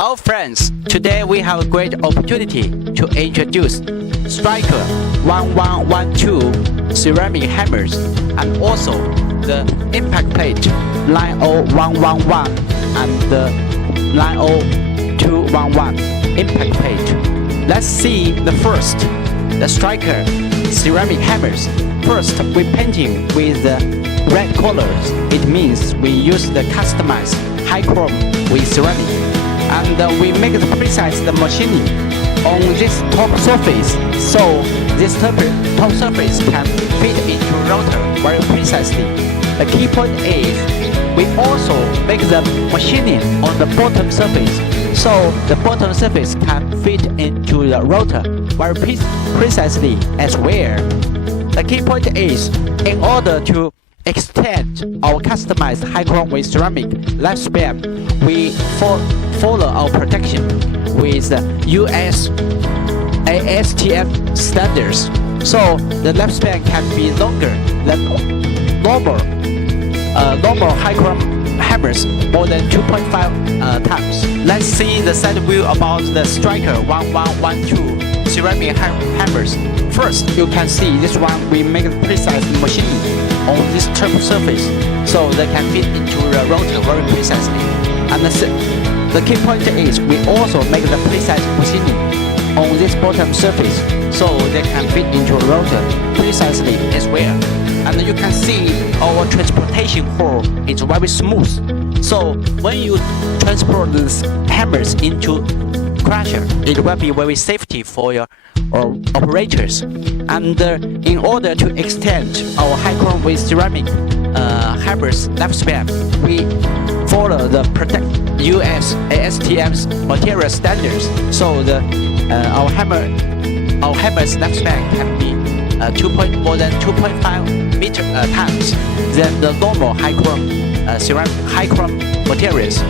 Hello friends, today we have a great opportunity to introduce Striker 1112 ceramic hammers and also the impact plate 90111 and the 90211 impact plate. Let's see the first, the Striker ceramic hammers. First, we painting with the red colors. It means we use the customized high chrome with ceramic. And we make the precise the machining on this top surface, so this top surface can fit into rotor very precisely. The key point is we also make the machining on the bottom surface, so the bottom surface can fit into the rotor very precisely as well. The key point is in order to extend our customized high chrome with ceramic lifespan, we follow our protection with US ASTM standards, so the lifespan can be longer than normal high chrome hammers, more than 2.5 times. Let's see the side view about the Striker 1112 ceramic hammers. First, you can see this one we make precise machining on this top surface, so they can fit into the rotor very precisely. And the key point is we also make the precise machining on this bottom surface, so they can fit into a rotor precisely as well. And you can see our transportation hole is very smooth, so when you transport these hammers into crusher, it will be very safety for your operators. And in order to extend our high chrome with ceramic hammers lifespan, we follow the US ASTM's material standards, so our hammers lifespan can be more than 2.5 meter times than the normal high chrome materials.